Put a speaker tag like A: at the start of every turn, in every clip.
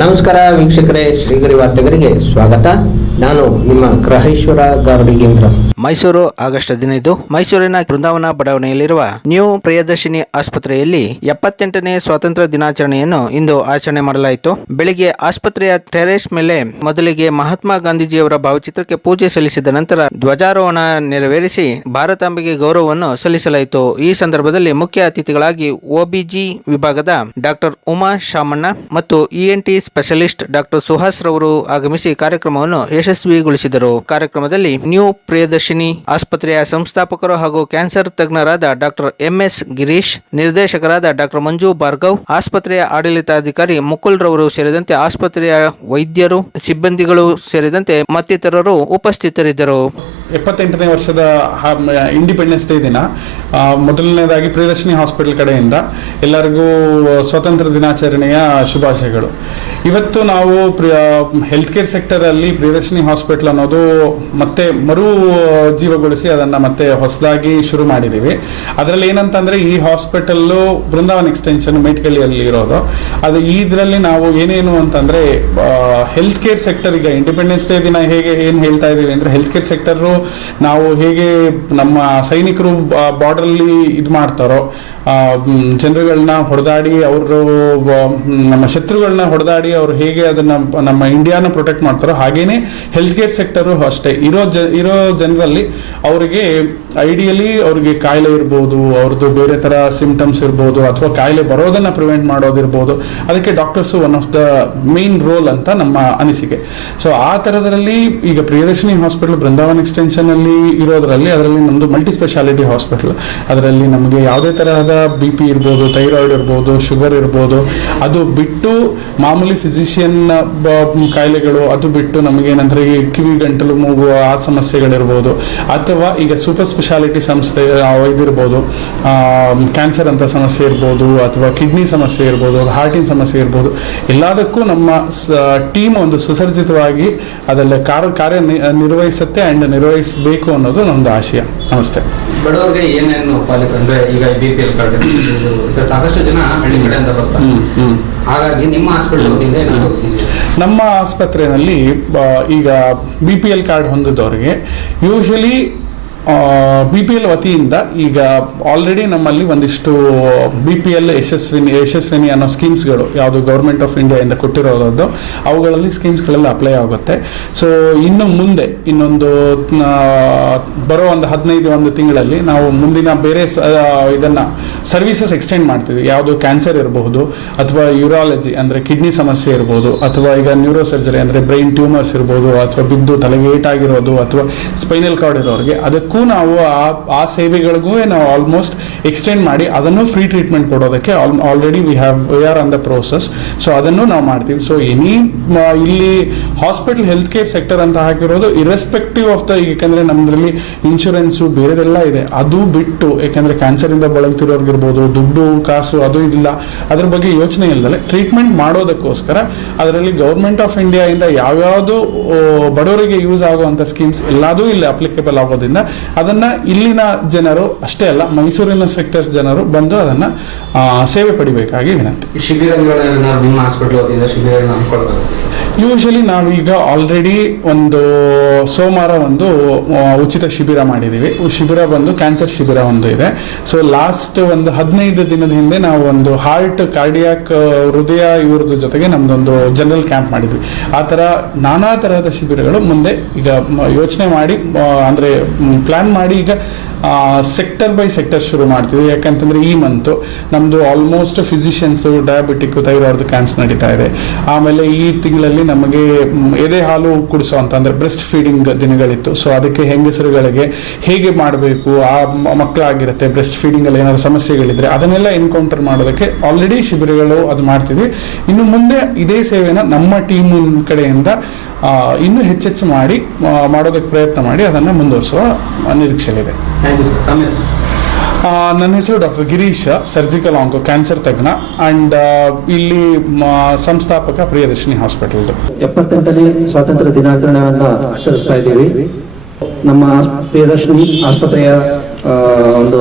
A: ನಮಸ್ಕಾರ ವೀಕ್ಷಕರೇ, ಶ್ರೀಗರಿ ವಾರ್ತೆಗರಿಗೆ ಸ್ವಾಗತ. ನಾನು ನಿಮ್ಮ ಗ್ರಹೇಶ್ವರ ಗಾರ್ಡಿಗೇಂದ್ರ
B: ಮೈಸೂರು ಆಗಸ್ಟ್ ಹದಿನೈದು, ಮೈಸೂರಿನ ಬೃಂದಾವನ ಬಡಾವಣೆಯಲ್ಲಿರುವ ನ್ಯೂ ಪ್ರಿಯದರ್ಶಿನಿ ಆಸ್ಪತ್ರೆಯಲ್ಲಿ ಎಪ್ಪತ್ತೆಂಟನೇ ಸ್ವಾತಂತ್ರ್ಯ ದಿನಾಚರಣೆಯನ್ನು ಇಂದು ಆಚರಣೆ ಮಾಡಲಾಯಿತು. ಬೆಳಿಗ್ಗೆ ಆಸ್ಪತ್ರೆಯ ಟೆರೇಸ್ ಮೇಲೆ ಮೊದಲಿಗೆ ಮಹಾತ್ಮ ಗಾಂಧೀಜಿಯವರ ಭಾವಚಿತ್ರಕ್ಕೆ ಪೂಜೆ ಸಲ್ಲಿಸಿದ ನಂತರ ಧ್ವಜಾರೋಹಣ ನೆರವೇರಿಸಿ ಭಾರತಾಂಬೆಗೆ ಗೌರವವನ್ನು ಸಲ್ಲಿಸಲಾಯಿತು. ಈ ಸಂದರ್ಭದಲ್ಲಿ ಮುಖ್ಯ ಅತಿಥಿಗಳಾಗಿ ಒಬಿಜಿ ವಿಭಾಗದ ಡಾಕ್ಟರ್ ಉಮಾ ಶಾಮಣ್ಣ ಮತ್ತು ಇಎನ್ಟಿ ಸ್ಪೆಷಲಿಸ್ಟ್ ಡಾಕ್ಟರ್ ಸುಹಾಸ್ ರವರು ಆಗಮಿಸಿ ಕಾರ್ಯಕ್ರಮವನ್ನು ಯಶಸ್ವಿಗೊಳಿಸಿದರು. ಕಾರ್ಯಕ್ರಮದಲ್ಲಿ ನ್ಯೂ ಪ್ರಿಯದರ್ಶಿನಿ, ಆಸ್ಪತ್ರೆಯ ಸಂಸ್ಥಾಪಕರು ಹಾಗೂ ಕ್ಯಾನ್ಸರ್ ತಜ್ಞರಾದ ಡಾಕ್ಟರ್ ಎಂಎಸ್ ಗಿರೀಶ್, ನಿರ್ದೇಶಕರಾದ ಡಾಕ್ಟರ್ ಮಂಜು ಭಾರ್ಗವ್, ಆಸ್ಪತ್ರೆಯ ಆಡಳಿತಾಧಿಕಾರಿ ಮುಕುಲ್ ರವರು ಸೇರಿದಂತೆ ಆಸ್ಪತ್ರೆಯ ವೈದ್ಯರು, ಸಿಬ್ಬಂದಿಗಳು ಸೇರಿದಂತೆ ಮತ್ತಿತರರು ಉಪಸ್ಥಿತರಿದ್ದರು.
C: ಎಪ್ಪತ್ತೆಂಟನೇ ವರ್ಷದ ಇಂಡಿಪೆಂಡೆನ್ಸ್ ಡೇ ದಿನ ಮೊದಲನೇದಾಗಿ ಪ್ರಿಯದರ್ಶಿನಿ ಹಾಸ್ಪಿಟಲ್ ಕಡೆಯಿಂದ ಎಲ್ಲರಿಗೂ ಸ್ವಾತಂತ್ರ್ಯ ದಿನಾಚರಣೆಯ ಶುಭಾಶಯಗಳು. ಇವತ್ತು ನಾವು ಹೆಲ್ತ್ ಕೇರ್ ಸೆಕ್ಟರ್ ಅಲ್ಲಿ ಪ್ರಿಯದರ್ಶಿನಿ ಹಾಸ್ಪಿಟಲ್ ಅನ್ನೋದು ಮತ್ತೆ ಮರು ಜೀವಗೊಳಿಸಿ ಅದನ್ನ ಮತ್ತೆ ಹೊಸದಾಗಿ ಶುರು ಮಾಡಿದೀವಿ ಅದರಲ್ಲಿ ಏನಂತಂದ್ರೆ ಈ ಹಾಸ್ಪಿಟಲ್ಲು ಬೃಂದಾವನ್ ಎಕ್ಸ್ಟೆನ್ಷನ್ ಮೇಟ್ಕಳ್ಳಿಯಲ್ಲಿ ಇರೋದು. ಅದು ಇದರಲ್ಲಿ ನಾವು ಏನೇನು ಅಂತಂದ್ರೆ ಹೆಲ್ತ್ ಕೇರ್ ಸೆಕ್ಟರ್ ಈಗ ಇಂಡಿಪೆಂಡೆನ್ಸ್ ಡೇ ದಿನ ಹೇಗೆ, ಏನು ಹೇಳ್ತಾ ಇದೀವಿ ಅಂದ್ರೆ ಹೆಲ್ತ್ ಕೇರ್ ಸೆಕ್ಟರ್ ನಾವು ಹೇಗೆ ನಮ್ಮ ಸೈನಿಕರು ಬಾರ್ಡರ್ ಅಲ್ಲಿ ಇದು ಮಾಡ್ತಾರೋ ಜನರುಗಳನ್ನ ಹೊಡೆದಾಡಿ ಅವರು ನಮ್ಮ ಶತ್ರುಗಳನ್ನ ಹೊಡೆದಾಡಿ ಅವರು ಹೇಗೆ ಅದನ್ನ ನಮ್ಮ ಇಂಡಿಯಾನ ಪ್ರೊಟೆಕ್ಟ್ ಮಾಡ್ತಾರೋ ಹಾಗೇನೆ ಹೆಲ್ತ್ ಕೇರ್ ಸೆಕ್ಟರ್ ಅಷ್ಟೇ. ಇರೋ ಇರೋ ಜನರಲ್ಲಿ ಅವರಿಗೆ ಐಡಿಯಲಿ ಅವ್ರಿಗೆ ಕಾಯಿಲೆ ಇರ್ಬೋದು, ಅವ್ರದ್ದು ಬೇರೆ ತರ ಸಿಂಪ್ಟಮ್ಸ್ ಇರ್ಬೋದು, ಅಥವಾ ಕಾಯಿಲೆ ಬರೋದನ್ನ ಪ್ರಿವೆಂಟ್ ಮಾಡೋದಿರ್ಬೋದು, ಅದಕ್ಕೆ doctors one of the main role ಅಂತ ನಮ್ಮ ಅನಿಸಿಕೆ. ಸೊ ಆ ತರದಲ್ಲಿ ಈಗ ಪ್ರಿಯದರ್ಶಿನಿ ಹಾಸ್ಪಿಟಲ್ ಬೃಂದಾವನ್ ಎಕ್ಸ್ಟೆನ್ಷನ್ ಅಲ್ಲಿ ಇರೋದ್ರಲ್ಲಿ ಅದರಲ್ಲಿ ನಮ್ದು ಮಲ್ಟಿ ಸ್ಪೆಷಾಲಿಟಿ ಹಾಸ್ಪಿಟಲ್ ಅದರಲ್ಲಿ ನಮಗೆ ಯಾವುದೇ ತರಹದ ಬಿ ಪಿ ಇರ್ಬೋದು ಥೈರಾಯ್ಡ್ ಇರ್ಬೋದು ಶುಗರ್ ಇರ್ಬೋದು, ಅದು ಬಿಟ್ಟು ಮಾಮೂಲಿ ಫಿಸಿಷಿಯನ್ ಕಾಯಿಲೆಗಳು, ಅದು ಬಿಟ್ಟು ನಮಗೆ ಏನಂದ್ರೆ ಈ ಕಿವಿ, ಗಂಟಲು ಮೂಗು ಆ ಸಮಸ್ಯೆಗಳಿರ್ಬೋದು. ಅಥವಾ ಈಗ ಸೂಪರ್ ಸ್ಪೆಷಾಲಿಟಿ ಸಂಸ್ಥೆ ಇದಿರ್ಬೋದು. ಕ್ಯಾನ್ಸರ್ ಅಂತ ಸಮಸ್ಯೆ ಇರ್ಬೋದು, ಅಥವಾ ಕಿಡ್ನಿ ಸಮಸ್ಯೆ ಇರ್ಬೋದು ಹಾರ್ಟಿನ ಸಮಸ್ಯೆ ಇರ್ಬೋದು. ಎಲ್ಲದಕ್ಕೂ ನಮ್ಮ ಟೀಮ್ ಒಂದು ಸುಸರ್ಜಿತವಾಗಿ ಅದೆಲ್ಲ ಕಾರ್ಯ ನಿರ್ವಹಿಸುತ್ತೆ ಅಂಡ್ ನಿರ್ವಹಿಸಬೇಕು ಅನ್ನೋದು ನಮ್ದು ಆಶಯ. ನಮಸ್ತೆ.
D: ಬಡವರಿಗೆ ಏನೇನು ಪಾಲಿಕೆ ಅಂದ್ರೆ ಈಗ ಬಿ ಪಿ ಎಲ್ ಕಾರ್ಡ್ ಈಗ ಸಾಕಷ್ಟು ಜನ ಹಳ್ಳಿ ಕಡೆ ಅಂತ ಬರ್ತಾರೆ. ಹಾಗಾಗಿ ನಿಮ್ಮ ಹಾಸ್ಪಿಟಲ್
C: ವತಿಯಿಂದ ನಮ್ಮ ಆಸ್ಪತ್ರೆಯಲ್ಲಿ ಈಗ ಬಿ ಪಿ ಎಲ್ ಕಾರ್ಡ್ ಹೊಂದಿದವರಿಗೆ ಯೂಶಲಿ ಬಿ ಪಿ ಎಲ್ ವತಿಯಿಂದ ಈಗ ಆಲ್ರೆಡಿ ನಮ್ಮಲ್ಲಿ ಒಂದಿಷ್ಟು B P L Yashasvini Yashasvini ಅನ್ನೋ ಸ್ಕೀಮ್ಸ್ಗಳು, ಯಾವುದು ಗೌರ್ಮೆಂಟ್ ಆಫ್ ಇಂಡಿಯಾಯಿಂದ ಕೊಟ್ಟಿರೋದು ಅವುಗಳಲ್ಲಿ ಸ್ಕೀಮ್ಸ್ಗಳೆಲ್ಲ ಅಪ್ಲೈ ಆಗುತ್ತೆ. ಸೊ ಇನ್ನು ಮುಂದೆ, ಇನ್ನೊಂದು ಬರೋ ಒಂದು ಹದಿನೈದು, ಒಂದು ತಿಂಗಳಲ್ಲಿ ನಾವು ಮುಂದಿನ ಬೇರೆ ಇದನ್ನು ಸರ್ವಿಸಸ್ ಎಕ್ಸ್ಟೆಂಡ್ ಮಾಡ್ತೀವಿ. ಯಾವುದು ಕ್ಯಾನ್ಸರ್ ಇರಬಹುದು, ಅಥವಾ ಯೂರಾಲಜಿ ಅಂದರೆ ಕಿಡ್ನಿ ಸಮಸ್ಯೆ ಇರ್ಬೋದು, ಅಥವಾ ಈಗ ನ್ಯೂರೋ ಸರ್ಜರಿ ಅಂದರೆ ಬ್ರೈನ್ ಟ್ಯೂಮರ್ಸ್ ಇರ್ಬೋದು, ಅಥವಾ ಬಿದ್ದು ತಲೆಗೆ ಏಟಾಗಿರೋದು, ಅಥವಾ ಸ್ಪೈನಲ್ ಕಾರ್ಡ್ ಇರೋರಿಗೆ, ಅದಕ್ಕೂ ನಾವು ಆ ಸೇವೆಗಳಿಗೂ ನಾವು ಆಲ್ಮೋಸ್ಟ್ ಎಕ್ಸ್ಟೆಂಡ್ ಮಾಡಿ ಅದನ್ನು ಫ್ರೀ ಟ್ರೀಟ್ಮೆಂಟ್ ಕೊಡೋದಕ್ಕೆ already we have we are on the process so ಅದನ್ನು ನಾವು ಮಾಡ್ತೀವಿ. ಸೊ ಎನಿ ಇಲ್ಲಿ ಹಾಸ್ಪಿಟಲ್ ಹೆಲ್ತ್ ಕೇರ್ ಸೆಕ್ಟರ್ ಅಂತ ಹಾಕಿರೋದು ಇರೆಸ್ಪೆಕ್ಟಿವ್ ಆಫ್ ದ ಯಾಕಂದ್ರೆ ನಮ್ಮದ್ರಲ್ಲಿ ಇನ್ಶೂರೆನ್ಸು ಬೇರೆದೆಲ್ಲ ಇದೆ. ಅದು ಬಿಟ್ಟು ಯಾಕಂದ್ರೆ ಕ್ಯಾನ್ಸರ್ ಇಂದ ಬಳಲ್ತಿರೋರ್ಗಿರ್ಬೋದು ದುಡ್ಡು, ಕಾಸು, ಅದು ಇಲ್ಲ ಅದ್ರ ಬಗ್ಗೆ ಯೋಚನೆ ಇಲ್ಲದಲೆ ಟ್ರೀಟ್ಮೆಂಟ್ ಮಾಡೋದಕ್ಕೋಸ್ಕರ ಅದರಲ್ಲಿ ಗೌರ್ಮೆಂಟ್ ಆಫ್ ಇಂಡಿಯಾ ಇಂದ ಯಾವ್ಯಾವುದು ಬಡವರಿಗೆ ಯೂಸ್ ಆಗುವಂತ ಸ್ಕೀಮ್ಸ್ ಎಲ್ಲದೂ ಇಲ್ಲಿ ಅಪ್ಲಿಕೇಬಲ್ ಆಗೋದ್ರಿಂದ ಅದನ್ನ ಇಲ್ಲಿನ ಜನರು ಅಷ್ಟೇ ಅಲ್ಲ ಮೈಸೂರಿನ ಸೆಕ್ಟರ್ಸ್ ಜನರು ಬಂದು ಅದನ್ನ ಆ, ಸೇವೆ ಪಡಿಬೇಕಾಗಿ ವಿನಂತಿ.
D: ಯೂಶಲಿ ನಾವೀಗ ಆಲ್ರೆಡಿ ಒಂದು ಸೋಮವಾರ ಒಂದು ಉಚಿತ ಶಿಬಿರ ಮಾಡಿದ್ದೀವಿ. ಶಿಬಿರ ಬಂದು ಕ್ಯಾನ್ಸರ್ ಶಿಬಿರ ಒಂದು ಇದೆ. ಸೊ ಲಾಸ್ಟ್ ಒಂದು ಹದಿನೈದು ದಿನದ ಹಿಂದೆ ನಾವು ಒಂದು ಹಾರ್ಟ್ ಕಾರ್ಡಿಯಾಕ್ ಹೃದಯ ಇವ್ರದ್ದು ಜೊತೆಗೆ ನಮ್ದೊಂದು ಜನರಲ್ ಕ್ಯಾಂಪ್ ಮಾಡಿದ್ವಿ. ಆ ಥರ ನಾನಾ ತರಹದ ಶಿಬಿರಗಳು ಮುಂದೆ ಈಗ ಯೋಚನೆ ಮಾಡಿ ಅಂದ್ರೆ ಪ್ಲಾನ್ ಮಾಡಿ ಈಗ ಸೆಕ್ಟರ್ ಬೈ ಸೆಕ್ಟರ್ ಶುರು ಮಾಡ್ತೀವಿ. ಯಾಕಂತಂದ್ರೆ ಈ ಮಂತು ನಮ್ದು almost physicians diabetic thyroid camps ನಡೀತಾ ಇದೆ. ಆಮೇಲೆ ಈ ತಿಂಗಳಲ್ಲಿ ನಮಗೆ ಎದೆ ಹಾಲು ಕುಡಿಸೋ ಅಂತ ಅಂದ್ರೆ ಬ್ರೆಸ್ಟ್ ಫೀಡಿಂಗ್ ದಿನಗಳಿತ್ತು. ಸೊ ಅದಕ್ಕೆ ಹೆಂಗಸರುಗಳಿಗೆ ಹೇಗೆ ಮಾಡಬೇಕು, ಆ ಮಕ್ಕಳಾಗಿರುತ್ತೆ ಬ್ರೆಸ್ಟ್ ಫೀಡಿಂಗ್ ಅಲ್ಲಿ ಏನಾದ್ರು ಸಮಸ್ಯೆಗಳಿದ್ರೆ ಅದನ್ನೆಲ್ಲ ಎನ್ಕೌಂಟರ್ ಮಾಡೋದಕ್ಕೆ ಆಲ್ರೆಡಿ ಶಿಬಿರಗಳು ಅದು ಮಾಡ್ತೀವಿ. ಇನ್ನು ಮುಂದೆ ಇದೇ ಸೇವೆನ ನಮ್ಮ ಟೀಮ್ ಕಡೆಯಿಂದ ಇನ್ನೂ ಹೆಚ್ಚೆಚ್ಚು ಮಾಡಿ ಮಾಡೋದಕ್ಕೆ ಪ್ರಯತ್ನ ಮಾಡಿ ಅದನ್ನು ಮುಂದುವರಿಸುವ ನಿರೀಕ್ಷೆಯಲ್ಲಿದೆ ಥ್ಯಾಂಕ್ ಯು ಸರ್ ತಮ್ಮ ಹೆಸರು ನನ್ನ ಹೆಸರು doctor Girish surgical onco cancer ತಜ್ಞ ಅಂಡ್ ಇಲ್ಲಿ ಸಂಸ್ಥಾಪಕ ಪ್ರಿಯದರ್ಶಿನಿ ಹಾಸ್ಪಿಟಲ್ ಎಪ್ಪತ್ತೆಂಟನೇ ಸ್ವಾತಂತ್ರ್ಯ ದಿನಾಚರಣೆಯನ್ನ ಆಚರಿಸ್ತಾ ಇದ್ದೀವಿ. ನಮ್ಮ ಪ್ರಿಯದರ್ಶಿನಿ ಆಸ್ಪತ್ರೆಯ
E: ಒಂದು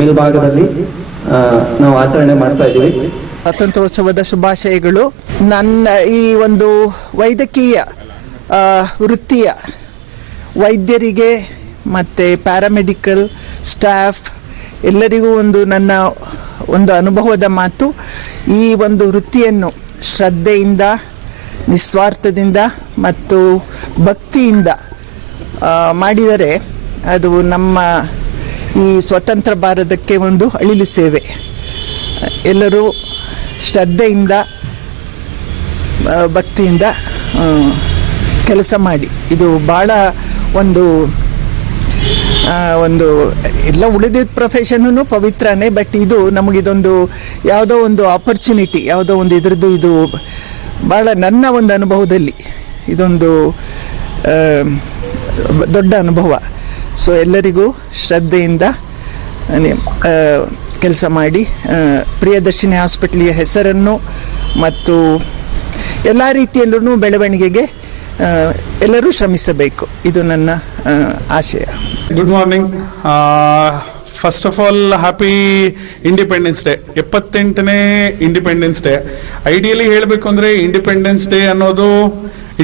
E: ಮೇಲ್ಭಾಗದಲ್ಲಿ ನಾವು ಆಚರಣೆ ಮಾಡ್ತಾ ಇದ್ದೀವಿ. ಸ್ವಾತಂತ್ರ್ಯೋತ್ಸವದ ಶುಭಾಶಯಗಳು. ನನ್ನ ಈ ಒಂದು ವೈದ್ಯಕೀಯ ವೃತ್ತಿಯ ವೈದ್ಯರಿಗೆ ಮತ್ತು ಪ್ಯಾರಾಮೆಡಿಕಲ್ ಸ್ಟಾಫ್ ಎಲ್ಲರಿಗೂ ಒಂದು ನನ್ನ ಒಂದು ಅನುಭವದ ಮಾತು. ಈ ಒಂದು ವೃತ್ತಿಯನ್ನು ಶ್ರದ್ಧೆಯಿಂದ, ನಿಸ್ವಾರ್ಥದಿಂದ ಮತ್ತು ಭಕ್ತಿಯಿಂದ ಮಾಡಿದರೆ ಅದು ನಮ್ಮ ಈ ಸ್ವತಂತ್ರ ಭಾರತಕ್ಕೆ ಒಂದು ಅಳಿಲು ಸೇವೆ. ಎಲ್ಲರೂ ಶ್ರದ್ಧೆಯಿಂದ ಭಕ್ತಿಯಿಂದ ಕೆಲಸ ಮಾಡಿ. ಇದು ಭಾಳ ಒಂದು ಒಂದು, ಎಲ್ಲ ಉಳಿದಿದ್ದ ಪ್ರೊಫೆಷನ್ನು ಪವಿತ್ರನೇ ಬಟ್ ಇದು ನಮಗಿದೊಂದು ಯಾವುದೋ ಒಂದು ಆಪರ್ಚುನಿಟಿ ಯಾವುದೋ ಒಂದು ಇದ್ರದ್ದು ಇದು ಭಾಳ ನನ್ನ ಒಂದು ಅನುಭವದಲ್ಲಿ ಇದೊಂದು ದೊಡ್ಡ ಅನುಭವ. ಸೊ ಎಲ್ಲರಿಗೂ ಶ್ರದ್ಧೆಯಿಂದ ಕೆಲಸ ಮಾಡಿ ಪ್ರಿಯದರ್ಶಿನಿ ಹಾಸ್ಪಿಟ್ಲಿಯ ಹೆಸರನ್ನು ಮತ್ತು ಎಲ್ಲ ರೀತಿಯಲ್ಲೂ ಬೆಳವಣಿಗೆಗೆ ಎಲ್ಲರೂ ಶ್ರಮಿಸಬೇಕು. ಇದು ನನ್ನ ಆಶಯ.
F: Good morning first of all happy independence day ಎಪ್ಪತ್ತೆಂಟನೇ independence day ideally ಹೇಳಬೇಕು ಅಂದರೆ ಇಂಡಿಪೆಂಡೆನ್ಸ್ ಡೇ ಅನ್ನೋದು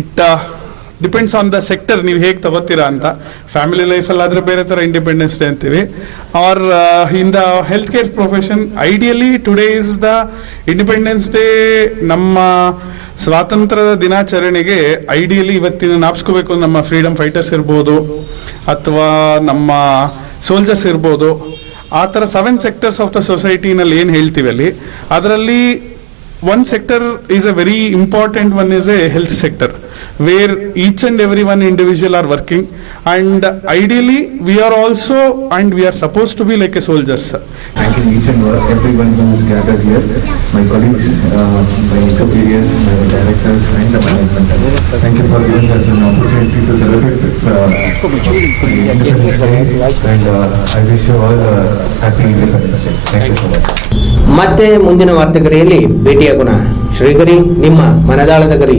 F: it depends on the sector ನೀವು ಹೇಗೆ ತಗೋತೀರಾ ಅಂತ. ಫ್ಯಾಮಿಲಿ ಲೈಫಲ್ಲಿ ಆದರೆ ಬೇರೆ ಥರ ಇಂಡಿಪೆಂಡೆನ್ಸ್ ಡೇ ಅಂತೀವಿ. Are in the health care profession ideally today is the independence day ನಮ್ಮ ಸ್ವಾತಂತ್ರ್ಯದ ದಿನಾಚರಣೆಗೆ ಐಡಿಯಲಿ ಇವತ್ತಿನ ನಾಪ್ಸ್ಕೋಬೇಕು ನಮ್ಮ ಫ್ರೀಡಮ್ ಫೈಟರ್ಸ್ ಇರ್ಬೋದು ಅಥವಾ ನಮ್ಮ ಸೋಲ್ಜರ್ಸ್ ಇರ್ಬೋದು, ಆ ಥರ ಸೆವೆನ್ ಸೆಕ್ಟರ್ಸ್ ಆಫ್ ದ ಸೊಸೈಟಿನಲ್ಲಿ ಏನು ಹೇಳ್ತೀವಿ ಅಲ್ಲಿ? ಅದರಲ್ಲಿ one sector is a very important one is a health sector. Where each and every one individual are working and ideally we are also and we are supposed to be like a soldiers
G: thanking each and everyone who is gathered here, my colleagues, uh, my superiors, my directors, and the management. Thank you for giving us an opportunity to celebrate this uh, Independence and uh, I wish you all a happy Independence Day. Thank you so much. ಮತ್ತೆ ಮುಂದಿನ ವಾರ್ತೆಗರಿಯಲ್ಲಿ ಭೇಟಿಯಾಗೋಣ ಶ್ರೀಗರಿ ನಿಮ್ಮ ಮನದಾಳದ ಗರಿ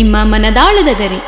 H: ನಿಮ್ಮ ಮನದಾಳದ ಗರಿ.